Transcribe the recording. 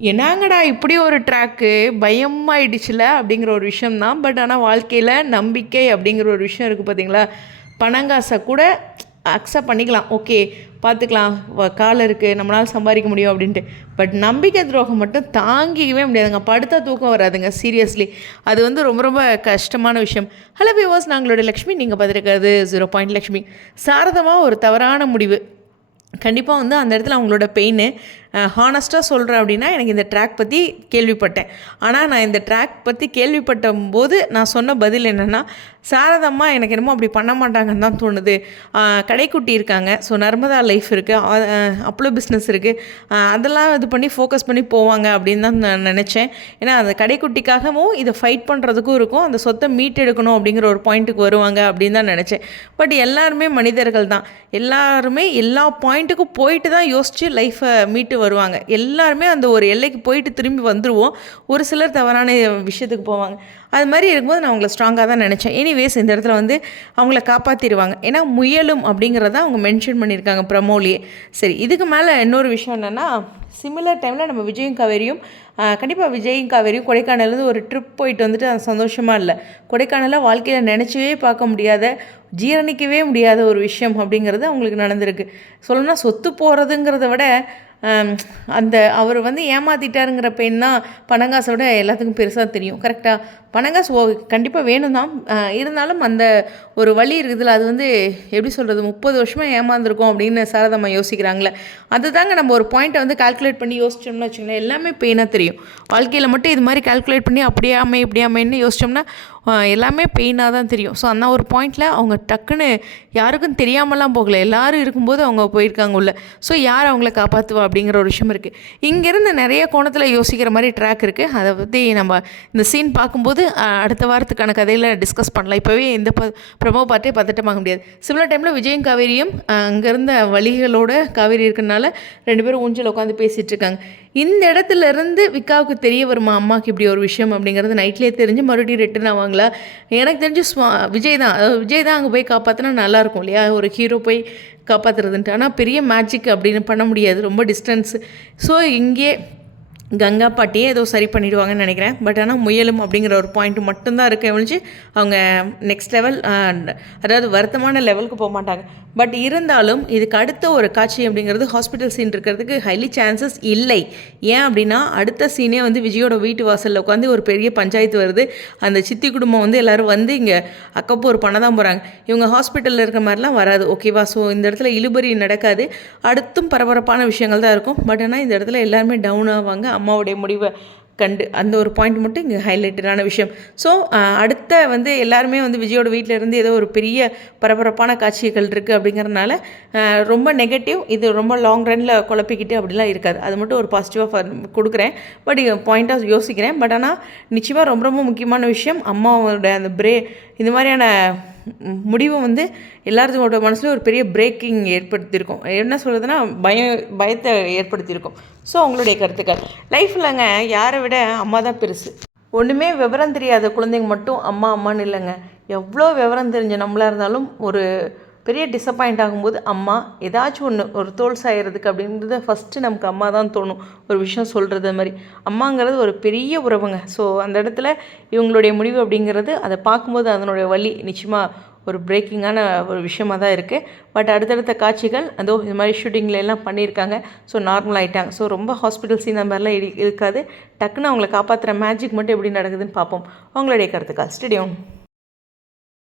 என்னாங்கடா இப்படி ஒரு ட்ராக்கு பயமாயிடுச்சுல அப்படிங்கிற ஒரு விஷயம் தான். பட் ஆனால் வாழ்க்கையில் நம்பிக்கை அப்படிங்கிற ஒரு விஷயம் இருக்குது பார்த்தீங்களா. பணங்காசை கூட அக்செப்ட் பண்ணிக்கலாம், ஓகே பார்த்துக்கலாம், காலம் இருக்குது, நம்மளால் சம்பாதிக்க முடியும் அப்படின்ட்டு. பட் நம்பிக்கை துரோகம் மட்டும் தாங்கிக்கவே முடியாதுங்க. படுத்தா தூக்கம் வராதுங்க, சீரியஸ்லி. அது வந்து ரொம்ப ரொம்ப கஷ்டமான விஷயம். ஹலோ வியூவர்ஸ், நாங்களோட லக்ஷ்மி, நீங்கள் பார்த்துருக்காது 0 லக்ஷ்மி. சாரதமாக ஒரு தவறான முடிவு. கண்டிப்பாக வந்து அந்த இடத்துல அவங்களோட பெயின். ஹானஸ்ட்டாக சொல்கிறேன் அப்படின்னா, எனக்கு இந்த ட்ராக் பற்றி கேள்விப்பட்டேன். ஆனால் நான் இந்த ட்ராக் பற்றி கேள்விப்பட்ட போது நான் சொன்ன பதில் என்னென்னா, சாரதம்மா எனக்கு என்னமோ அப்படி பண்ண மாட்டாங்கன்னு தான் தோணுது. கடைக்குட்டி இருக்காங்க, ஸோ நர்மதா லைஃப் இருக்குது, அப்பளோ பிஸ்னஸ் இருக்குது, அதெல்லாம் இது பண்ணி ஃபோக்கஸ் பண்ணி போவாங்க அப்படின்னு தான் நான் நினச்சேன். ஏன்னா அந்த கடைக்குட்டிக்காகவும் இதை ஃபைட் பண்ணுறதுக்கும் இருக்கும், அந்த சொத்தை மீட்டெடுக்கணும் அப்படிங்கிற ஒரு பாயிண்ட்டுக்கு வருவாங்க அப்படின்னு தான் நினச்சேன். பட் எல்லாருமே மனிதர்கள் தான், எல்லாருமே எல்லா பாயிண்ட்டுக்கும் போயிட்டு தான் யோசித்து லைஃப்பை மீட்டு வருவாங்க. எல்லாருமே அந்த ஒரு எல்லைக்கு போயிட்டு திரும்பி வந்துடுவோம். ஒரு சிலர் தவறான விஷயத்துக்கு போவாங்க. அது மாதிரி இருக்கும்போது நான் அவங்கள ஸ்ட்ராங்காக தான் நினச்சேன். எனிவேஸ் இந்த இடத்துல வந்து அவங்கள காப்பாற்றிடுவாங்க. ஏன்னா முயலும் அப்படிங்கிறத அவங்க மென்ஷன் பண்ணியிருக்காங்க ப்ரமோலியே. சரி, இதுக்கு மேலே இன்னொரு விஷயம் என்னென்னா, சிமிலர் டைமில் நம்ம விஜயும் காவேரியும் கண்டிப்பாக விஜயும் காவேரியும் கொடைக்கானல்லேருந்து ஒரு ட்ரிப் போயிட்டு வந்துட்டு அது சந்தோஷமாக இல்லை. கொடைக்கானலில் வாழ்க்கையில் நினச்சவே பார்க்க முடியாத, ஜீரணிக்கவே முடியாத ஒரு விஷயம் அப்படிங்கிறது அவங்களுக்கு நடந்திருக்கு. சொல்லணும்னா சொத்து போகிறதுங்கிறத விட அந்த அவர் வந்து ஏமாற்றிட்டாருங்கிற பெயின் தான் பணங்காசை விட எல்லாத்துக்கும் பெருசாக தெரியும். கரெக்டாக பணங்காசு கண்டிப்பாக வேணும் தான், இருந்தாலும் அந்த ஒரு வழி இருக்குதுல்ல, அது வந்து எப்படி சொல்கிறது, 30 வருஷமாக ஏமாந்துருக்கோம் அப்படின்னு சாரதம்மா யோசிக்கிறாங்களே. அது தாங்க நம்ம ஒரு பாயிண்ட்டை வந்து கால்குலேட் பண்ணி யோசிச்சோம்னு வச்சுக்கோங்களேன், எல்லாமே பெயினாக தெரியும். வாழ்க்கையில் மட்டும் இது மாதிரி கால்குலேட் பண்ணி அப்படியாமே இப்படியாமேன்னு யோசிச்சோம்னா எல்லாமே பெயினாக தான் தெரியும். ஸோ அந்த ஒரு பாயிண்டில் அவங்க டக்குன்னு யாருக்கும் தெரியாமலாம் போகலை, எல்லோரும் இருக்கும்போது அவங்க போயிருக்காங்க உள்ள. ஸோ யார் அவங்கள காப்பாற்றுவா அப்படிங்கிற ஒரு விஷயம் இருக்குது. இங்கேருந்து நிறைய கோணத்தில் யோசிக்கிற மாதிரி ட்ராக் இருக்குது. அதை பற்றி நம்ம இந்த சீன் பார்க்கும்போது அடுத்த வாரத்துக்கான கதையில் டிஸ்கஸ் பண்ணலாம். இப்போவே இந்த ப்ரமோ பார்த்தே பதட்டமாக முடியாது. சிமிலர் டைமில் விஜயும் காவேரியும் அங்கேருந்த வழிகளோட காவேரி இருக்கிறனால 2 பேரும் ஊஞ்சல் உட்காந்து பேசிகிட்டு இருக்காங்க. இந்த இடத்துல இருந்து விக்காவுக்கு தெரிய வருமா அம்மாவுக்கு இப்படி ஒரு விஷயம் அப்படிங்கிறது நைட்லேயே தெரிஞ்சு மறுபடியும் ரிட்டர்ன் ஆவாங்களா? எனக்கு தெரிஞ்சு விஜய் தான், விஜய் தான் அங்கே போய் காப்பாற்றினா நல்லாயிருக்கும் இல்லையா, ஒரு ஹீரோ போய் காப்பாற்றுறதுன்ட்டு. ஆனால் பெரிய மேஜிக் அப்படின்னு பண்ண முடியாது, ரொம்ப டிஸ்டன்ஸு. ஸோ இங்கே கங்கா பாட்டியே ஏதோ சரி பண்ணிவிடுவாங்கன்னு நினைக்கிறேன். பட் ஆனால் முயலும் அப்படிங்கிற ஒரு பாயிண்ட் மட்டும்தான் இருக்க ஒழிஞ்சு அவங்க நெக்ஸ்ட் லெவல், அதாவது வருத்தமான லெவலுக்கு போக மாட்டாங்க. பட் இருந்தாலும் இதுக்கு அடுத்த ஒரு காட்சி அப்படிங்கிறது ஹாஸ்பிட்டல் சீன் இருக்கிறதுக்கு ஹைலி சான்சஸ் இல்லை. ஏன் அப்படின்னா அடுத்த சீனே வந்து விஜயோட வீட்டு வாசலில் உட்காந்து ஒரு பெரிய பஞ்சாயத்து வருது. அந்த சித்தி குடும்பம் வந்து எல்லோரும் வந்து இங்கே அக்கப்போர் பண்ண தான் போகிறாங்க. இவங்க ஹாஸ்பிட்டலில் இருக்கிற மாதிரிலாம் வராது, ஓகேவா? ஸோ இந்த இடத்துல இழுபறி நடக்காது, அடுத்தும் பரபரப்பான விஷயங்கள் தான் இருக்கும். பட் ஆனால் இந்த இடத்துல எல்லாருமே டவுன் ஆவாங்க அம்மாவுடைய முடிவை கண்டு. அந்த ஒரு பாயிண்ட் மட்டும் இங்கே ஹைலைட்டடான விஷயம். ஸோ அடுத்த வந்து எல்லாருமே வந்து விஜயோட வீட்டில் இருந்து ஏதோ ஒரு பெரிய பரபரப்பான காட்சிகள் இருக்குது அப்படிங்கிறதுனால ரொம்ப நெகட்டிவ், இது ரொம்ப லாங் ரனில் குழப்பிக்கிட்டு அப்படிலாம் இருக்காது. அது மட்டும் ஒரு பாசிட்டிவாக கொடுக்குறேன். பட் பாயிண்ட்டாக யோசிக்கிறேன். பட் ஆனால் நிச்சயமாக ரொம்ப ரொம்ப முக்கியமான விஷயம், அம்மாவோட அந்த இந்த மாதிரியான முடிவு வந்து எல்லாத்தோட மனசுல ஒரு பெரிய பிரேக்கிங் ஏற்படுத்தியிருக்கும். என்ன சொல்கிறதுனா பயத்தை ஏற்படுத்தியிருக்கும். ஸோ அவங்களுடைய கருத்துக்கள் லைஃப்லங்க யாரை விட அம்மா தான் பெருசு. ஒன்றுமே விவரம் தெரியாத குழந்தைங்க மட்டும் அம்மா அம்மான்னு இல்லைங்க. எவ்வளோ விவரம் தெரிஞ்ச நம்மளாக இருந்தாலும் ஒரு பெரிய டிசப்பாயிண்ட் ஆகும்போது அம்மா ஏதாச்சும் ஒன்று ஒரு தோல் சாயறதுக்கு அப்படின்றத ஃபஸ்ட்டு நமக்கு அம்மா தான் தோணும். ஒரு விஷயம் சொல்கிறது மாதிரி அம்மாங்கிறது ஒரு பெரிய உறவுங்க. ஸோ அந்த இடத்துல இவங்களுடைய முடிவு அப்படிங்கிறது அதை பார்க்கும்போது அதனுடைய வலி நிச்சயமாக ஒரு பிரேக்கிங்கான ஒரு விஷயமாக தான் இருக்குது. பட் அடுத்தடுத்த காட்சிகள் அதோ இது மாதிரி ஷூட்டிங்கில் எல்லாம் பண்ணியிருக்காங்க. ஸோ நார்மல் ஆகிட்டாங்க. ஸோ ரொம்ப ஹாஸ்பிட்டல் சீன் அந்த மாதிரிலாம் இருக்காது. டக்குன்னு அவங்களை காப்பாற்றுற மேஜிக் மட்டும் எப்படி நடக்குதுன்னு பார்ப்போம். அவங்களுடைய கருத்துக்கள் ஸ்டேடியம்.